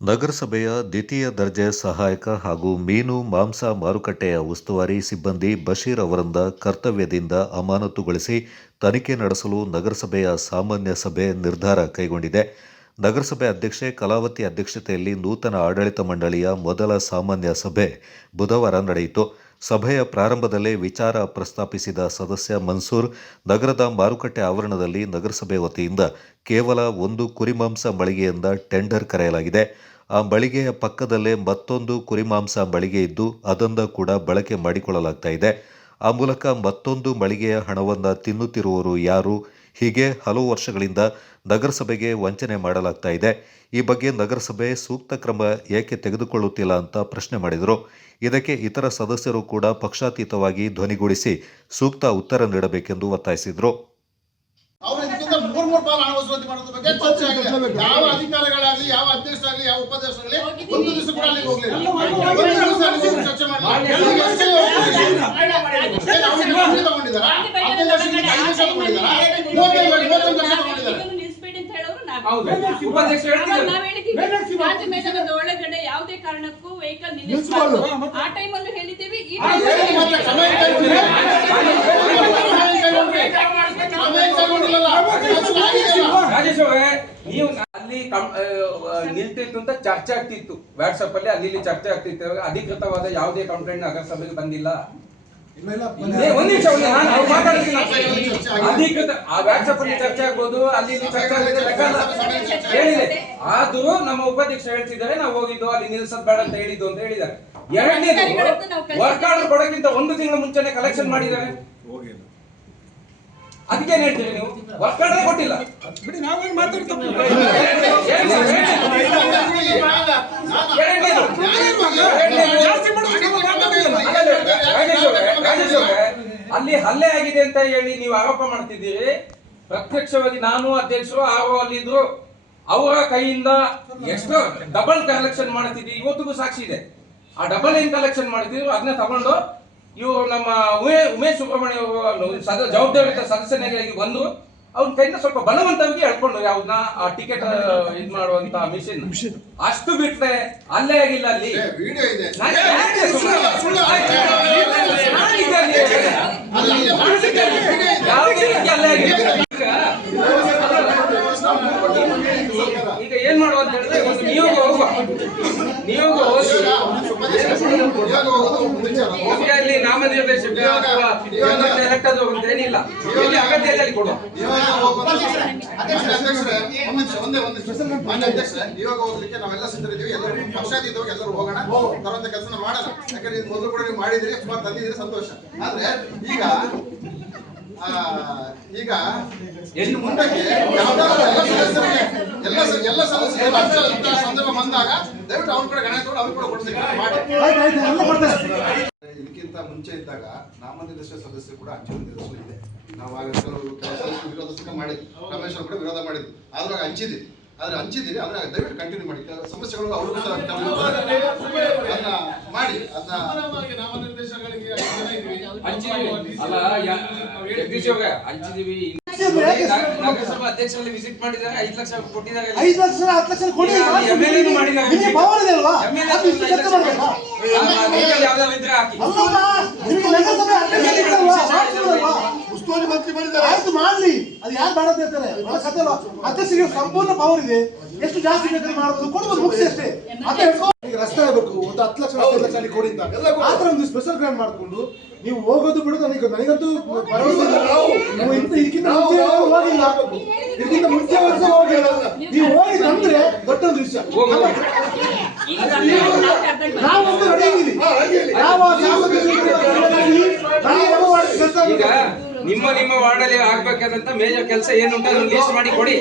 ನಗರಸಭೆಯ ದ್ವಿತೀಯ ದರ್ಜೆ ಸಹಾಯಕ ಹಾಗೂ ಮೀನು ಮಾಂಸ ಮಾರುಕಟ್ಟೆಯ ಉಸ್ತುವಾರಿ ಸಿಬ್ಬಂದಿ ಬಶೀರ್ ಅವರಿಂದ ಕರ್ತವ್ಯದಿಂದ ಅಮಾನತುಗೊಳಿಸಿ ತನಿಖೆ ನಡೆಸಲು ನಗರಸಭೆಯ ಸಾಮಾನ್ಯ ಸಭೆ ನಿರ್ಧಾರ ಕೈಗೊಂಡಿದೆ. ನಗರಸಭೆ ಅಧ್ಯಕ್ಷೆ, ಕಲಾವತಿ ಅಧ್ಯಕ್ಷತೆಯಲ್ಲಿ ನೂತನ ಆಡಳಿತ ಮಂಡಳಿಯ ಮೊದಲ ಸಾಮಾನ್ಯ ಸಭೆ ಬುಧವಾರ ನಡೆಯಿತು. ಸಭೆಯ ಪ್ರಾರಂಭದಲ್ಲೇ ವಿಚಾರ ಪ್ರಸ್ತಾಪಿಸಿದ ಸದಸ್ಯ ಮನ್ಸೂರ್, ನಗರದ ಮಾರುಕಟ್ಟೆ ಆವರಣದಲ್ಲಿ ನಗರಸಭೆ ವತಿಯಿಂದ ಕೇವಲ ಒಂದು ಕುರಿಮಾಂಸ ಮಳಿಗೆಯಿಂದ ಟೆಂಡರ್ ಕರೆಯಲಾಗಿದೆ. ಆ ಮಳಿಗೆಯ ಪಕ್ಕದಲ್ಲೇ ಮತ್ತೊಂದು ಕುರಿಮಾಂಸ ಮಳಿಗೆ ಇದ್ದು ಅದನ್ನು ಕೂಡ ಬಳಕೆ ಮಾಡಿಕೊಳ್ಳಲಾಗ್ತಾ ಇದೆ. ಆ ಮೂಲಕ ಮತ್ತೊಂದು ಮಳಿಗೆಯ ಹಣವನ್ನು ತಿನ್ನುತ್ತಿರುವವರು ಯಾರು? ಹೀಗೆ ಹಲವು ವರ್ಷಗಳಿಂದ ನಗರಸಭೆಗೆ ವಂಚನೆ ಮಾಡಲಾಗ್ತಾ ಇದೆ. ಈ ಬಗ್ಗೆ ನಗರಸಭೆ ಸೂಕ್ತ ಕ್ರಮ ಏಕೆ ತೆಗೆದುಕೊಳ್ಳುತ್ತಿಲ್ಲ ಅಂತ ಪ್ರಶ್ನೆ ಮಾಡಿದರು. ಇದಕ್ಕೆ ಇತರ ಸದಸ್ಯರು ಕೂಡ ಪಕ್ಷಾತೀತವಾಗಿ ಧ್ವನಿಗೂಡಿಸಿ ಸೂಕ್ತ ಉತ್ತರ ನೀಡಬೇಕೆಂದು ಒತ್ತಾಯಿಸಿದರು. ಅವ್ರು ಇದಕ್ಕಿಂತ ಮೂರ್ ಮೂರ್ ಪಾಲು ಹಣ ಮಾಡೋದ್ರ ಬಗ್ಗೆ ಚರ್ಚೆ ಆಗಿದೆ ಯಾವ ಅಧಿಕಾರಿಗಳಾಗ್ಲಿ ಯಾವ ಅಧ್ಯಕ್ಷರಾಗ್ಲಿ ಯಾವ ಉಪಾಧ್ಯಕ್ಷರಾಗ್ಲಿ ಒಂದು ದಿವಸ ಕೂಡ ಅಲ್ಲಿಗೆ ಹೋಗ್ಲಿಲ್ಲ ಒಂದು ದಿವಸ ಅಲ್ಲಿಗೆ ಚರ್ಚೆ ತಗೊಂಡಿದ್ದಾರಾ? ಹದಿನೈದು ವರ್ಷದಿಂದ ಐದು ವರ್ಷ ತಗೊಂಡಿದ್ದಾರಾ? ಮೂವತ್ತೈದು ವರ್ಷ- ಮೂವತ್ತೊಂದು ವರ್ಷ ತಗೊಂಡಿದ್ದಾರೆ. ಒಳಗಡೆ ಯಾವುದೇ ಕಾರಣಕ್ಕೂ ವೆಹಿಕಲ್ ನಿಲ್ಲಿಸ್ಬಾರ್ದು. ನಿಲ್ಲಿಸಬಾರ್ದು ಆ ಟೈಮಲ್ಲೂ ಹೇಳಿದ್ದೀವಿ ಈ ಆ, ಟೈಮಲ್ಲೂ ಹೇಳಿ ಮತ್ತೆ ಸಮಯ ಕೈಗೊಂಡಿಲ್ಲ. ಸಮಯ ಕೈಗೊಂಡ್ರಿ. ಸಮಯ ಕೈಗೊಂಡಿಲ್ಲಲ್ಲ. ಕೆಲಸ ಆಗಿದೆಯಲ್ಲ. ರಾಜೇಶ್ ಅವರೇ ನೀವು ಅಲ್ಲಿ ಕಂ- ಆ, ನಿಲ್ತಿತ್ತು ಅಂತ ಚರ್ಚೆ ಆಗ್ತಿತ್ತು. ವಾಟ್ಸಪ್ ಅಲ್ಲಿ ಅಲ್ಲಿ ಇಲ್ಲಿ ಚರ್ಚೆ ಆಗ್ತಿತ್ತು. ಅಧಿಕೃತವಾದ ಯಾವುದೇ ಕಂಪ್ಲೇಂಟ್ ನಗರಸಭೆಗೆ ಬಂದಿಲ್ಲ. ಒಂದ್ ನಿಮಿಷ ಒಂದ್ ನಾನು ಅವ್ರು ಮಾತಾಡ್ತೀನಿ. ಅಧಿಕೃತ ಆ ವಾಟ್ಸಪ್ ಅಲ್ಲಿ ಚರ್ಚೆ ಆಗ್ಬೋದು ಅಲ್ಲಿ ಚರ್ಚೆ. ಹೇಳಿದೆ. ಆದ್ರೂ ನಮ್ಮ ಉಪಾಧ್ಯಕ್ಷ ಹೇಳ್ತಿದ್ದಾರೆ ನಾವು ಹೋಗಿದ್ದು ಅಲ್ಲಿ ನಿಲ್ಸದ್ ಬೇಡ ಅಂತ ಹೇಳಿದ್ದು ಅಂತ ಹೇಳಿದ್ದಾರೆ. ಎರಡನೇದು. ವರ್ಕ್ ಆರ್ಡರ್ ಕೊಡೋಕ್ಕಿಂತ ಒಂದು ತಿಂಗಳ ಮುಂಚೆನೆ ಕಲೆಕ್ಷನ್ ಮಾಡಿದ್ದಾರೆ. ಅದಕ್ಕೆ ಏನ್ ಹೇಳ್ತೀರಿ ನೀವು ವರ್ಕ್ ಆರ್ಡರ್ ಕೊಟ್ಟಿಲ್ಲ ಬಿಡಿ ನಾವೇನ್ ಮಾತಾಡ್ತೀವಿ ಅಲ್ಲಿ ಹಲ್ಲೆ ಆಗಿದೆ ಅಂತ ಹೇಳಿ ನೀವು ಆರೋಪ ಮಾಡ್ತಿದ್ದೀರಿ ಪ್ರತ್ಯಕ್ಷವಾಗಿ ನಾನು ಅಧ್ಯಕ್ಷರು ಆರೋ ಅಲ್ಲಿದ್ರು ಅವರ ಕೈಯಿಂದ ಎಷ್ಟೋ ಡಬಲ್ ಕಲೆಕ್ಷನ್ ಮಾಡ್ತಿದ್ವಿ ಇವತ್ತಿಗೂ ಸಾಕ್ಷಿ ಇದೆ ಆ ಡಬಲ್ ಏನ್ ಕಲೆಕ್ಷನ್ ಮಾಡಿದ್ರು ಅದನ್ನ ತಗೊಂಡು ಇವರು ನಮ್ಮ ಉಮೇ ಉಮೇಶ್ ಸುಬ್ರಹ್ಮಣ್ಯ ಅವರು ಸದ ಜವಾಬ್ದಾರಿಯುತ ಸದಸ್ಯನಾಗಿ ಬಂದು ಅವ್ನ ಕೈಯಿಂದ ಸ್ವಲ್ಪ ಬಲವಂತವಾಗಿ ಹೇಳ್ಕೊಂಡು ಯಾವ್ದನ್ನ ಆ ಟಿಕೆಟ್ ಇದ್ ಮಾಡುವಂತ ಮಿಷಿನ್. ಅಷ್ಟು ಬಿಟ್ರೆ ಅಲ್ಲೇ ಆಗಿಲ್ಲ ಅಲ್ಲಿ. ಯಾವುದೇ ರೀತಿ ಅಲ್ಲೇ ಆಗಿಲ್ಲ. ಈಗ ಈಗ ಏನ್ ಮಾಡುವ ಅಂತ ಹೇಳಿದ್ರೆ ಒಂದು ನಿಯೋಗ ಹೋಗುವ. ನಿಯೋಗ ಹೋಗಿ. ಒಂದು. ನಮ್ಗೆ ಅಲ್ಲಿ ನಾಮನಿರ್ದೇಶಕ ಅಥವಾ ಎಲೆಕ್ಟ್ ಅದು ಅಂತ ಏನಿಲ್ಲ. ಇಲ್ಲಿ ಅಲ್ಲಿ ಕೊಡುವ. ಮಾನ್ಯ ಅಧ್ಯಕ್ಷರೇ, ಒಂದ್ ಒಂದೇ ಒಂದು ಇವಾಗ ಹೋಗ್ಲಿಕ್ಕೆ ನಾವೆಲ್ಲ ಸಿದ್ಧರಿದ್ದೀವಿ ಎಲ್ಲರೂ ಪಕ್ಷಾತೀತವಾಗಿ ಎಲ್ಲರೂ ಹೋಗೋಣ ತರುವಂತ ಕೆಲಸ ಮಾಡೋಣ ಯಾಕಂದ್ರೆ ಮೊದಲು ಕೂಡ ನೀವು ಮಾಡಿದಿರಿ ಸುಮಾರು ಸಂತೋಷ ಆದ್ರೆ ಈಗ ಈಗ ಇನ್ನು ಮುಂದಕ್ಕೆ ಯಾವ್ದಾದ್ರು ಎಲ್ಲ ಸದಸ್ಯರಿಗೆ ಎಲ್ಲ ಸ- ಎಲ್ಲ ಸದಸ್ಯರಿಗೆ ಲಂಚ ಸಂದರ್ಭ ಬಂದಾಗ ದಯವಿಟ್ಟು ಅವ್ರ ಕೂಡ ಗಣನೆ ತಗೊಂಡು ಅವ್ರು ಕೂಡ ಎಲ್ಲ ಕೊಡ್ತಾರೆ. ಇದಕ್ಕಿಂತ ಮುಂಚೆ ಇದ್ದಾಗ ನಾಮನಿರ್ದೇಶ ಸದಸ್ಯರು ಕೂಡ ಅಂಚೆ ನಿರ್ದೇಶನ ಇದೆ ನಾವು ಆಗ ಕೆಲವರು ಕೆಲಸ ವಿರೋಧ ಮಾಡಿದ್ವಿ. ರಮೇಶ್ ಅವ್ರು ಕೂಡ ವಿರೋಧ ಮಾಡಿದ್ವಿ. ಆದ್ರಾಗ ಹಂಚಿದ್ವಿ ಆದ್ರೆ ಹಂಚಿದ್ದೀರಿ ಆದ್ರೆ ದಯವಿಟ್ಟು ಕಂಟಿನ್ಯೂ ಮಾಡಿ. ಸಮಸ್ಯೆಗಳು ಅವರು ಅದನ್ನ ಮಾಡಿ ಅದನ್ನ ನಗರಸಭಾ ಅಧ್ಯಕ್ಷರಲ್ಲಿ ವಿಸಿಟ್ ಮಾಡಿದ್ದಾರೆ ಐದು ಲಕ್ಷ ಕೊಟ್ಟಿದ್ದಾರೆ. ಐದು ಲಕ್ಷ ಹತ್ತು ಲಕ್ಷ ಕೊಡಿ. ಇದೆ ಅಲ್ವಾ? ಯಾವ್ದಾದ್ರು ಇದ್ರೆ ಹಾಕಿ ಅಲ್ಲಲ್ಲ, ನಿಮಗೆ ನಗರಸಭೆ ಅಧ್ಯಕ್ಷ ಇದ್ದಾರಲ್ವಾ? ಮಾಡ್ತೀರಲ್ವಾ? ಉಸ್ತುವಾರಿ ಮಂತ್ರಿ ಮಾಡಿದ್ದಾರೆ ಆಯ್ತು ಮಾಡ್ಲಿ. ಅದು ಯಾರು ಕಥೆ ಅಲ್ವಾ? ಅಧ್ಯಕ್ಷರಿಗೆ ಸಂಪೂರ್ಣ ಪವರ್ ಇದೆ. ಎಷ್ಟು ಜಾಸ್ತಿ ಬೇಕಾದ್ರೆ ಮಾಡಬಹುದು ಕೊಡಬಹುದು ಮುಗಿಸಿ ಅಷ್ಟೇ. ಅದೇ ಈಗ ರಸ್ತೆ ಆಗಬೇಕು. ಒಂದು ಹತ್ತು ಲಕ್ಷ ಹತ್ತು ಲಕ್ಷ ಅಲ್ಲಿ ಕೊಡಿ ಅಂತ ಆ ಥರ ಒಂದು ಸ್ಪೆಷಲ್ ಗ್ರಾಂಟ್ ಮಾಡಿಕೊಂಡು ನೀವು ಹೋಗೋದು ಬಿಡೋದು ನನಗೆ ನನಗಂತೂ. ನಾವು ಇದಕ್ಕಿಂತ ಮುಂಚೆ ಹೋಗಿಲ್ಲ. ಇದಕ್ಕಿಂತ ಮುಂಚೆ ವರ್ಷ ಹೋಗಿಲ್ಲ. ನೀವು ಹೋಗಿ ತಂದ್ರೆ ದೊಡ್ಡ ಒಂದು ವಿಷಯ. ನಾವು ಒಂದು ರೆಡಿ ಆಗಿದ್ದೀವಿ. ಯಾವ ಶಾಸಕರು ವಾರ್ಡ್ ಕೆಲಸ ಈಗ ನಿಮ್ಮ ನಿಮ್ಮ ವಾರ್ಡಲ್ಲಿ ಆಗ್ಬೇಕಾದಂತ ಮೇಜರ್ ಕೆಲಸ ಏನುಂಟು ಅದನ್ನು ಲಿಸ್ಟ್ ಮಾಡಿ ಕೊಡಿ.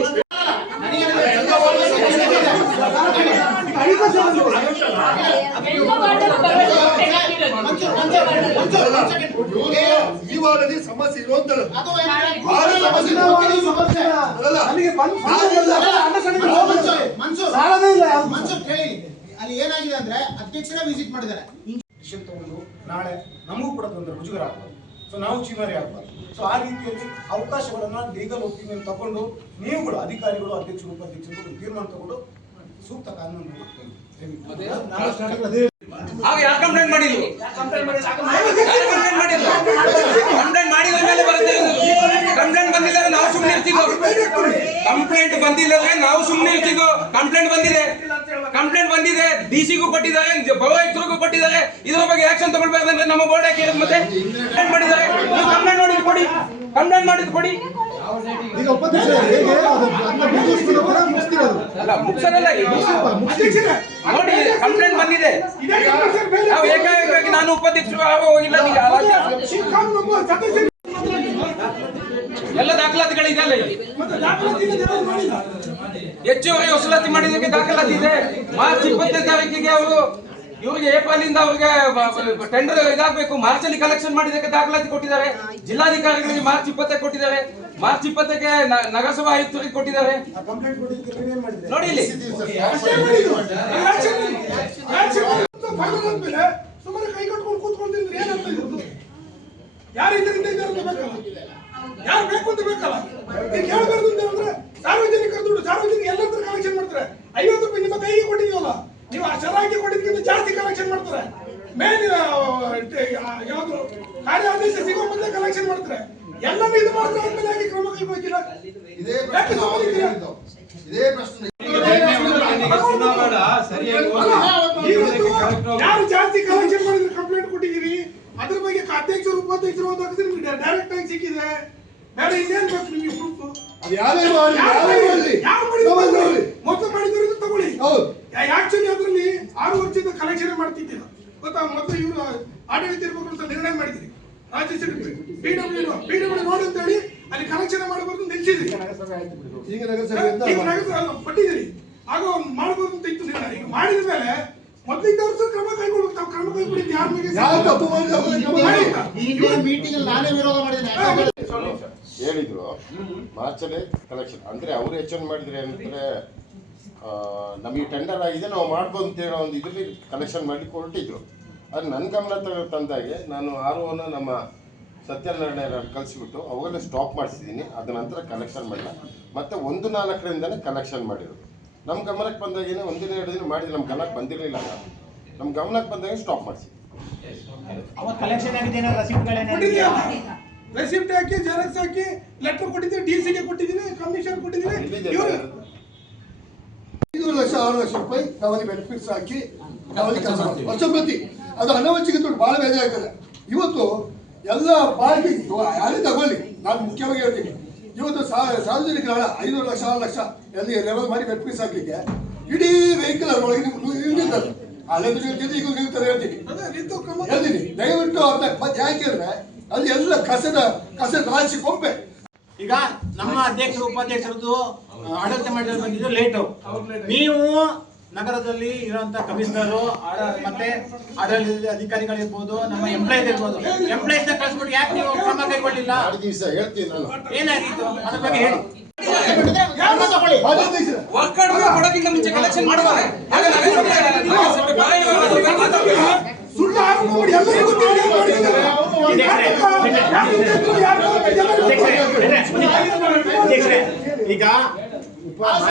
ಈ ವಾರ್ಡಲ್ಲಿ ಸಮಸ್ಯೆ ಇರುವಂತದ್ದು ಅಲ್ಲಿ ಏನಾಗಿದೆ ಅಂದ್ರೆ ಅಧ್ಯಕ್ಷರೇ ವಿಸಿಟ್ ಮಾಡಿದ್ದಾರೆ. ತಗೊಂಡು ನಾಳೆ ನಮಗೂ ಕೂಡ ತೊಂದರೆ ರುಜುಗರ ಆಗ್ಬಾರ್ದು ಸೊ ನಾವು ಚೀಮಾರಿ ಆಗ್ಬಾರ್ದು. ಸೊ ಆ ರೀತಿಯಲ್ಲಿ ಅವಕಾಶಗಳನ್ನ ಲೀಗಲ್ ಒಪಿನಿಯನ್ ತಗೊಂಡು ನೀವುಗಳು ಅಧಿಕಾರಿಗಳು ಅಧ್ಯಕ್ಷರು ಉಪಾಧ್ಯಕ್ಷರು ತೀರ್ಮಾನ ತಗೊಂಡು ಸೂಕ್ತ ಕಾನೂನು ಕಂಪ್ಲೇಂಟ್ ಮಾಡಿದ್ರು ಕಂಪ್ಲೇಂಟ್ ಮಾಡಿಲ್ಲ? ಕಂಪ್ಲೇಂಟ್ ಮಾಡಿದ ಮೇಲೆ ಬರುತ್ತೆ ಕಂಪ್ಲೇಂಟ್ ಬಂದಿಲ್ಲ ನಾವು ಸುಮ್ಮನೆ ಇರ್ತಿದ್ವು ಕಂಪ್ಲೇಂಟ್ ಬಂದಿಲ್ಲದ್ರೆ ನಾವು ಸುಮ್ಮನೆ ಇರ್ತಿದ್ವು ಕಂಪ್ಲೇಂಟ್ ಬಂದಿದೆ. ಕಂಪ್ಲೇಂಟ್ ಬಂದಿದೆ. ಡಿಸಿಗೂ ಕೊಟ್ಟಿದ್ದಾರೆ. ಬಗ್ಗೆ ಆಕ್ಷನ್ ತಗೊಳ್ಬೇಕಂದ್ರೆ ನಮ್ಮ ಬೋರ್ಡ್ ಹಾಕಿ ಮತ್ತೆ? ಕಂಪ್ಲೇಂಟ್ ಮಾಡಿದ್ದಾರೆ. ನೀವು ಕಂಪ್ಲೇಂಟ್ ಮಾಡಿದ್ ಕೊಡಿ. ಕಂಪ್ಲೇಂಟ್ ಮಾಡಿದ್ ಕೊಡಿ. ಅಲ್ಲ ನೋಡಿ ಕಂಪ್ಲೇಂಟ್ ಬಂದಿದೆ. ನಾವು ಏಕಾಏಕಾಗಿ ನಾನು ಉಪಾಧ್ಯಕ್ಷರು ಹೋಗಿಲ್ಲ ಎಲ್ಲ ದಾಖಲಾತಿಗಳಿದೆ ಅಲ್ಲ. ಹೆಚ್ಚುವರಿ ವಸೂಲಾತಿ ಮಾಡಿದಕ್ಕೆ ದಾಖಲಾತಿ ಇದೆ. ಮಾರ್ಚ್ ಇಪ್ಪತ್ತನೇ ತಾರೀಕಿಗೆ ಅವರು ಇವರಿಗೆ ಏಪ್ರಿಲ್ ಇಂದ ಅವ್ರಿಗೆ ಟೆಂಡರ್ ಇದಾಗಬೇಕು. ಮಾರ್ಚ್ ಅಲ್ಲಿ ಕಲೆಕ್ಷನ್ ಮಾಡಿದಕ್ಕೆ ದಾಖಲಾತಿ ಕೊಟ್ಟಿದ್ದಾರೆ. ಜಿಲ್ಲಾಧಿಕಾರಿಗಳಿಗೆ ಮಾರ್ಚ್ ಇಪ್ಪತ್ತಕ್ಕೆ ಕೊಟ್ಟಿದ್ದಾರೆ. ಮಾರ್ಚ್ ಇಪ್ಪತ್ತಕ್ಕೆ ನಗರಸಭಾ ಆಯುಕ್ತರಿಗೆ ಕೊಟ್ಟಿದ್ದಾರೆ. ನೋಡಿ ಇಲ್ಲಿ ಸುಮ್ಮನೆ ಕೈ ಕಟ್ಕೊಂಡು ಕೂತ್ಕೊಂಡಿದ್ರೆ ಏನಂತ ಇದು ಯಾರು ಇದರಿಂದ ಇದ್ದಾರೆ ಬೇಕಲ್ಲ ಯಾರು ಬೇಕು ಅಂತ ಬೇಕಲ್ಲ ಈಗ ಕೇಳಬಾರ್ದು ಅಂತ ಅಂದ್ರೆ ಸಾರ್ವಜನಿಕರ ದುಡ್ಡು ಸಾರ್ವಜನಿಕ ಎಲ್ಲರ ಹತ್ರ ಕಲೆಕ್ಷನ್ ಮಾಡ್ತಾರೆ ಐವತ್ತು ರೂಪಾಯಿ ನಿಮ್ಮ ಕೈಗೆ ಕೊಟ್ಟಿದೀವಲ್ಲ ನೀವು ಆ ಶರಾಕಿ ಕೊಟ್ಟಿದ್ದಕ್ಕಿಂತ ಜಾಸ್ತಿ ಕಲೆಕ್ಷನ್ ಮಾಡ್ತಾರೆ ಮೇನ್ ಯಾವ್ದು ಕಾರ್ಯಾದೇಶ ಸಿಗೋ ಮುಂದೆ ಕಲೆಕ್ಷನ್ ಮಾಡ್ತಾರೆ. ಎಲ್ಲನೂ ಇದು ಮಾಡಿದ್ರೆ ಆದ್ಮೇಲೆ ಯಾಕೆ ಕ್ರಮ ಕೈಗೊಳ್ಳಿಲ್ಲ ಇದೇ ಪ್ರಶ್ನೆ. ಇದೇ ಪ್ರಶ್ನೆ ಯಾರು ಜಾಸ್ತಿ ಕಲೆಕ್ಷನ್ ಮಾಡಿದ್ರೆ ಕಂಪ್ಲೇಂಟ್ ಕೊಟ್ಟಿದ್ದೀರಿ? ಅದ್ರ ಬಗ್ಗೆ ಅಧ್ಯಕ್ಷರು ಉಪಾಧ್ಯಕ್ಷರು ಅಂತ ಹಾಕಿದ್ರೆ ನಿಮ್ಗೆ ಡೈರೆಕ್ಟ್ ಆಗಿ ಸಿಕ್ಕಿದೆ. ಬೇರೆ ಇನ್ನೇನ್ ಬೇಕು ನಿಮಗೆ ಪ್ರೂಫ್ ನಮ್ಮಲ್ಲಿ ಮಾಡಿದ್ರು ಮೊತ್ತ ಮಾಡಿದ್ರು ತಗೊಳ್ಳಿ. ಹೌದು. ಆಕ್ಚುಲಿ ಅದ್ರಲ್ಲಿ ಆರು ವರ್ಷದ ಕಲೆಕ್ಷನ್ ಮಾಡ್ತಿದ್ದಿಲ್ಲ ಗೊತ್ತಾ? ಮೊದಲು ಇವರು ಆಡಳಿತ ಇರ್ಬೇಕು ಅಂತ ನಿರ್ಣಯ ಮಾಡಿದ್ರಿ ರಾಜ್ಯ secretary P W P W road ಅಂತ ಹೇಳಿ ಅಲ್ಲಿ ಕನೆಕ್ಷನ್ ಮಾಡಬಾರ್ದು ನಿಲ್ಸಿದ್ರಿ. ಈಗ ನಗರಸಭೆ ಅಲ್ಲ, ಕೊಟ್ಟಿದ್ದೀರಿ. ಆಗ ಮಾಡಬಹುದು ಅಂತ ಇತ್ತು ನಿರ್ಣಯ. ಈಗ ಮಾಡಿದ ಮೇಲೆ ಕ್ರಮ ಕೈಗೊಳ್ಬೇಕು ತಾವು ಕ್ರಮ ಕೈಗೊಳ್ಳಿದ್ದು ಯಾರ ಮೇಲೆ ಯಾವ ತಪ್ಪು ಮಾಡಿದ್ರು ಅವ್ರಿಗೆ ಕ್ರಮ ಮಾಡಿಲ್ಲ. ಈಗ ಮೀಟಿಂಗ್ ನಾನೇ ವಿರೋಧ ಮಾಡಿದ್ದೀನಿ. ಹೇಳಿದ್ರು. ಮಾರ್ಚಲ್ಲಿ ಕಲೆಕ್ಷನ್ ಅಂದ್ರೆ ಅವ್ರು ಎಚ್ಚನ್ ಮಾಡಿದ್ರೆ ಅಂದ್ರೆ ಆ, ನಮಗೆ ಟೆಂಡರ್ ಆಗಿದೆ ನಾವು ಮಾಡ್ಬೋದು ಅಂತ ಹೇಳೋ ಒಂದು ಇದರಲ್ಲಿ ಕಲೆಕ್ಷನ್ ಮಾಡಿ ಹೊರಟಿದ್ರು. ಅದು ನನ್ನ ಗಮನ ತಂದಾಗೆ ನಾನು ಆರ್ ಒನ ನಮ್ಮ ಸತ್ಯನಾರಾಯಣ ಕಳಿಸ್ಬಿಟ್ಟು ಅವಾಗಲೇ ಸ್ಟಾಪ್ ಮಾಡಿಸಿದ್ದೀನಿ. ಅದ ನಂತರ ಕಲೆಕ್ಷನ್ ಮಾಡಿಲ್ಲ. ಮತ್ತೆ ಒಂದು ನಾಲ್ಕರಿಂದನೇ ಕಲೆಕ್ಷನ್ ಮಾಡಿರೋದು. ನಮ್ಮ ಗಮನಕ್ಕೆ ಬಂದಾಗೇನೆ ಒಂದಿನ ಎರಡು ದಿನ ಮಾಡಿದ್ರೆ ನಮ್ಮ ಗಮನಕ್ಕೆ ಬಂದಿರಲಿಲ್ಲ ನಮ್ಮ ಗಮನಕ್ಕೆ ಬಂದಾಗ ಸ್ಟಾಪ್ ಮಾಡಿಸಿ. ರೆಸಿಪ್ಟ್ ಹಾಕಿ ಜೆರಾಕ್ಸ್ ಹಾಕಿ ಲೆಟರ್ ಕೊಟ್ಟಿದ್ದೀನಿ ಡಿ ಸಿಗೆ ಕೊಟ್ಟಿದ್ದೀನಿ ಕಮಿಷನ್ ಕೊಟ್ಟಿದ್ದೀನಿ ಇವರು ಐದು ಲಕ್ಷ ಆರು ಲಕ್ಷ ರೂಪಾಯಿ ನಾವಲ್ಲಿ ಬೆನಿಫಿಟ್ಸ್ ಹಾಕಿ ನಾವಲ್ಲಿ ಕೆಲಸ ವರ್ಷ ಪ್ರತಿ ಅದು ಅನವಶ್ಯಕ ದುಡ್ಡು ಭಾಳ ಬೇಜಾರಾಗ್ತದೆ. ಇವತ್ತು ಎಲ್ಲ ಬಾಳ್ಗೆ ಯಾರೇ ತಗೊಳ್ಳಿ. ನಾನು ಮುಖ್ಯವಾಗಿ ಹೇಳ್ತೀನಿ. ಇವತ್ತು ಸಾರ್ವಜನಿಕರ ಹಣ ಐನೂರು ಲಕ್ಷ ಆರು ಲಕ್ಷ ಎಲ್ಲಿ ಲೆವೆಲ್ ಮಾಡಿ ಬೆನಿಫಿಟ್ಸ್ ಹಾಕ್ಲಿಕ್ಕೆ ಇಡೀ ವೆಹಿಕಲ್ ಅದರೊಳಗೆ ನಿಂತಿದ್ದಾರೆ ಅಲ್ಲೊಂದು ನಿಲ್ತಿದೆ ಈಗ ನಿಲ್ತಾರೆ ಹೇಳ್ತೀನಿ. ಹೇಳ್ತೀನಿ. ದಯವಿಟ್ಟು ಅಂತ ಮತ್ತೆ ಯಾಕೆ ಅಂದ್ರೆ ಅಲ್ಲಿ ಎಲ್ಲ ಕಸದ ಕಸದ ರಾಶಿ ಕೊಂಪೆ. ಈಗ ನಮ್ಮ ಅಧ್ಯಕ್ಷರು ಉಪಾಧ್ಯಕ್ಷರದ್ದು ಆಡಳಿತ ಮಾಡಿದ್ರು ಬಂದಿದ್ದು ಲೇಟು. ನೀವು ನಗರದಲ್ಲಿ ಇರುವಂತ ಕಮಿಷನರು ಮತ್ತೆ ಆಡಳಿತ ಅಧಿಕಾರಿಗಳಿರ್ಬೋದು ನಮ್ಮ ಎಂಪ್ಲಾಯ್ಸ್ ಇರ್ಬೋದು ಎಂಪ್ಲಾಯ್ಸ್ನ ಕಳಿಸ್ಬಿಟ್ಟು ಯಾಕೆ ನೀವು ಕ್ರಮ ಕೈಗೊಳ್ಳಿಲ್ಲ ಅರ್ಧ ದಿವಸ ಹೇಳ್ತೀನಿ ನಾನು ಏನಾಗಿತ್ತು ಅದ್ರ ಬಗ್ಗೆ ಹೇಳಿ ಈಗ ವರ್ಕ್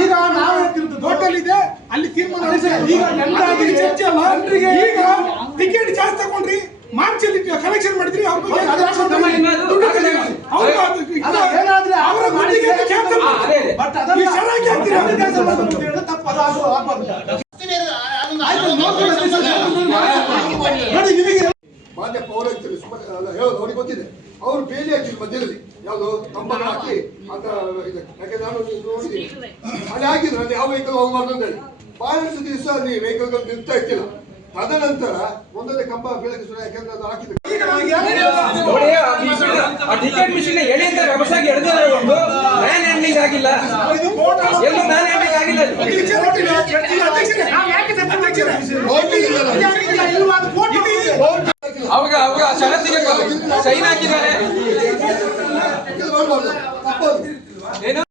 ಈಗ ನಾವು ಹೇಳ್ತಿರೋದು ಹೋಟೆಲ್ ಇದೆ ಅಲ್ಲಿ ತೀರ್ಮಾನ. ಈಗ ಈಗ ಟಿಕೆಟ್ ಜಾಸ್ತಿ ತಗೊಂಡ್ರಿ ಮಾರ್ಚ್ ಅಲ್ಲಿ ಕಲೆಕ್ಷನ್ ಮಾಡಿದ್ರಿ ಅವ್ರ ಮಾನ್ಯ ಪೌರಾಯುಕ್ತರು ಸುಮಾರು ಅಲ್ಲ, ಹೇಳೋದು ಅವ್ರಿಗೆ ಗೊತ್ತಿದೆ. ಅವರು ಬೇಲಿ ಹಾಕಿದ್ರು ಮಧ್ಯದಲ್ಲಿ. ಯಾವುದು? ಕಂಬನ ಹಾಕಿ ಅಂತ ಇದೆ. ಯಾಕೆ ನಾನು ನೀವು ನೋಡಿದ್ದೀನಿ ಅಲ್ಲಿ ಹಾಕಿದ್ರು ಅಲ್ಲಿ ಯಾವ ವೆಹಿಕಲ್ ಹೋಗ್ಬಾರ್ದು ಅಂತ ಹೇಳಿ. ಬಹಳಷ್ಟು ದಿವಸ ಅಲ್ಲಿ ವೆಹಿಕಲ್ಗಳು ನಿಲ್ತಾ ಇತ್ತಿಲ್ಲ ತದನಂತರ ಒಂದೊಂದೇ ಕಂಬ ಬೆಳಗ್ಗೆ ಶುರು ಯಾಕೆಂದ್ರೆ ಅದು ಹಾಕಿದ್ರು ಮಿಷಿನ್ ಟಿಕೆಟ್ ಅಂತ ಒಂದು. ಮ್ಯಾನ್ ಹ್ಯಾಂಡ್ಲಿಂಗ್ ಆಗಿಲ್ಲ. ಎಲ್ಲೂ ಮ್ಯಾನ್ ಹ್ಯಾಂಡ್ಲಿಂಗ್ ಆಗಿಲ್ಲ. ಅವಾಗ ಅವಾಗ ಷರತ್ತಿಗೆ ಸೈನ್ ಹಾಕಿದ್ದಾರೆ.